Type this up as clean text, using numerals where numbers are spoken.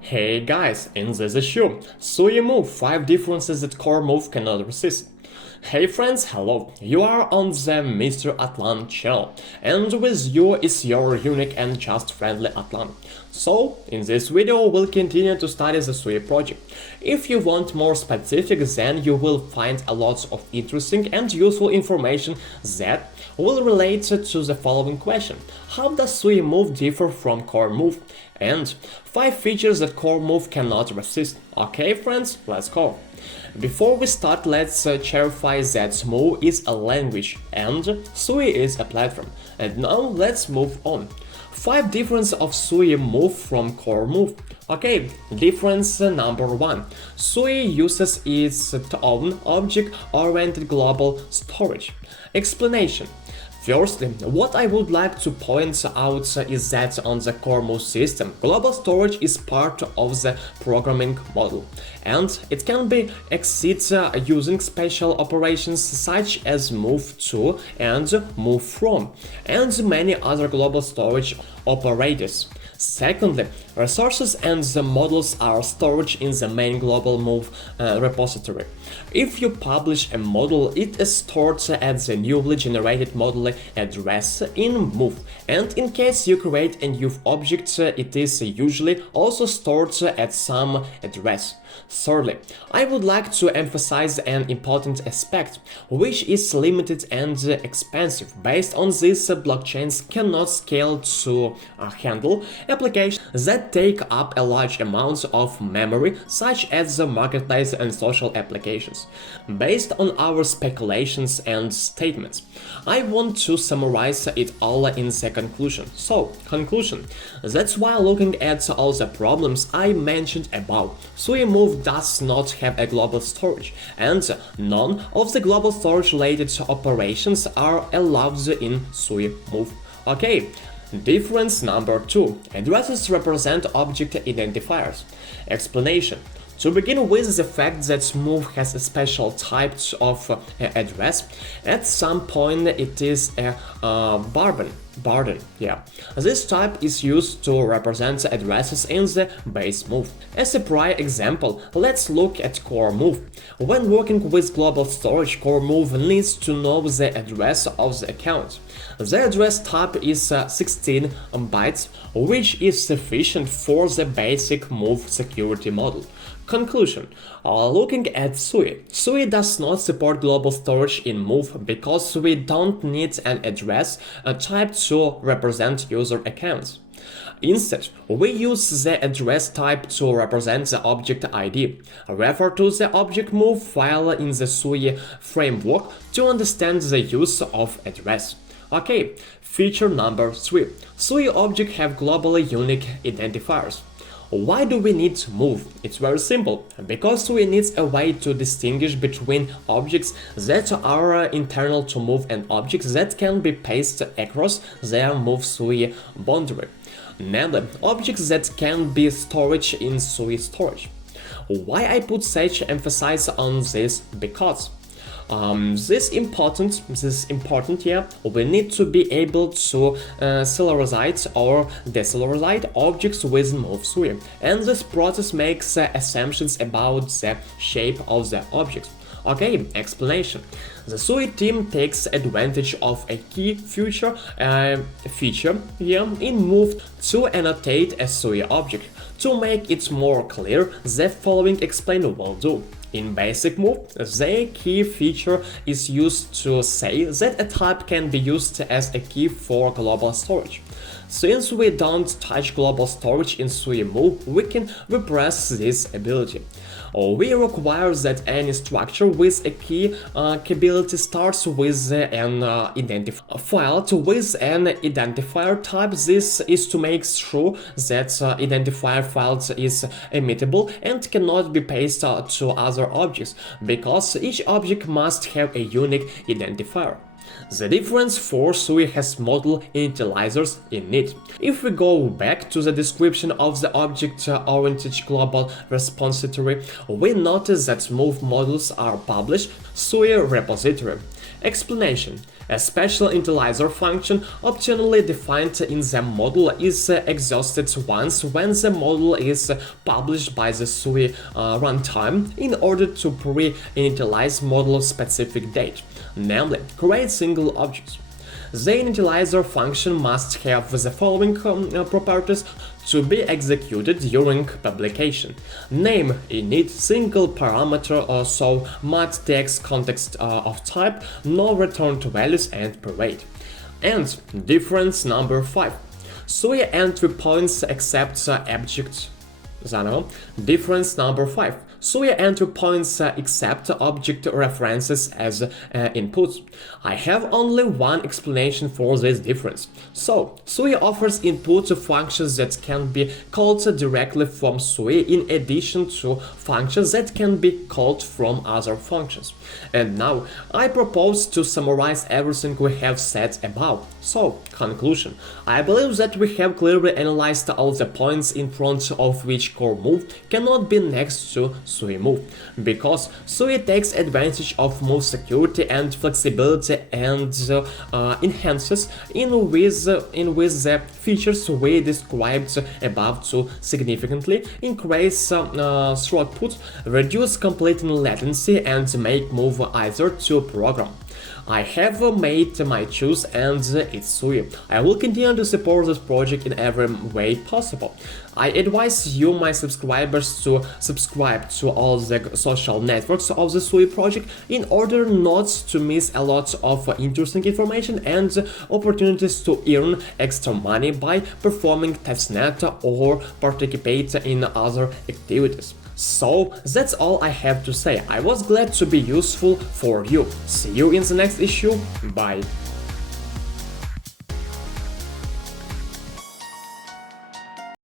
Hey guys, in this issue, SUI MOVE 5 differences that core move cannot resist. Hey friends, hello, you are on the Mr.Atlant channel, and with you is your unique and just friendly Atlant. So, in this video we'll continue to study the SUI project. If you want more specific, then you will find a lot of interesting and useful information that will relate to the following question. How does SUI MOVE differ from core move? And 5 features that core move cannot resist. Okay friends, let's go. Before we start, let's clarify that Move is a language and SUI is a platform. And now let's move on. 5 differences of SUI MOVE from core move. Okay, difference number 1. SUI uses its own object-oriented global storage. Explanation. First, what I would like to point out is that on the core move system, global storage is part of the programming model, and it can be accessed using special operations such as move to and move from, and many other global storage operators. Secondly, resources and the models are stored in the main global move repository. If you publish a model, it is stored at the newly generated model address in move, and in case you create a new object, it is usually also stored at some address. Thirdly, I would like to emphasize an important aspect, which is limited and expensive. Based on this, blockchains cannot scale to handle applications that take up a large amount of memory, such as the marketplace and social applications. Based on our speculations and statements, I want to summarize it all in the conclusion. So, conclusion. That's why looking at all the problems I mentioned above, SUI MOVE does not have a global storage, and none of the global storage related operations are allowed in SUI MOVE. Okay. Difference number 2. Addresses represent object identifiers. Explanation. To begin with the fact that move has a special type of address, at some point it is a Barden. This type is used to represent addresses in the base move. As a prior example, let's look at core move. When working with global storage, core move needs to know the address of the account. The address type is 16 bytes, which is sufficient for the basic move security model. Conclusion. Looking at SUI. SUI does not support global storage in move because we don't need an address type to represent user accounts. Instead, we use the address type to represent the object ID. Refer to the object move file in the SUI framework to understand the use of address. Okay, feature number 3. SUI objects have globally unique identifiers. Why do we need move? It's very simple. Because we need a way to distinguish between objects that are internal to move and objects that can be pasted across their move SUI boundary. Namely, objects that can be stored in SUI storage. Why I put such emphasis on this? Because this important, we need to be able to serialize or deserialize objects with move SUI, and this process makes assumptions about the shape of the objects. Okay, explanation. The SUI team takes advantage of a key feature in move to annotate a SUI object. To make it more clear, the following explain will do. In basic move, the key feature is used to say that a type can be used as a key for global storage. Since we don't touch global storage in SUI MOVE, we can repress this ability. We require that any structure with a key capability starts with an identifier file with an identifier type. This is to make sure that identifier file is immutable and cannot be pasted to other objects, because each object must have a unique identifier. The difference for SUI has model initializers in it. If we go back to the description of the object-oriented global repository, we notice that move models are published SUI repository. Explanation. A special initializer function optionally defined in the module is exhausted once when the module is published by the SUI runtime in order to pre-initialize module-specific date, namely create single objects. The initializer function must have the following properties to be executed during publication. Name init single parameter, so mat text context of type, no returned values and parade. And difference number 5. SUI entry points accept object. Difference number 5. SUI entry points accept object references as inputs. I have only one explanation for this difference. So, SUI offers input to functions that can be called directly from SUI in addition to functions that can be called from other functions. And now, I propose to summarize everything we have said above. So, conclusion. I believe that we have clearly analyzed all the points in front of which core move cannot be next to SUI move, because SUI takes advantage of move security and flexibility and enhances in with the features we described above to significantly increase throughput, reduce completing latency, and make move easier to program. I have made my choice and it's SUI. I will continue to support this project in every way possible. I advise you, my subscribers, to subscribe to all the social networks of the SUI project in order not to miss a lot of interesting information and opportunities to earn extra money by performing testnet or participate in other activities. So that's all I have to say. I was glad to be useful for you. See you in the next issue. Bye.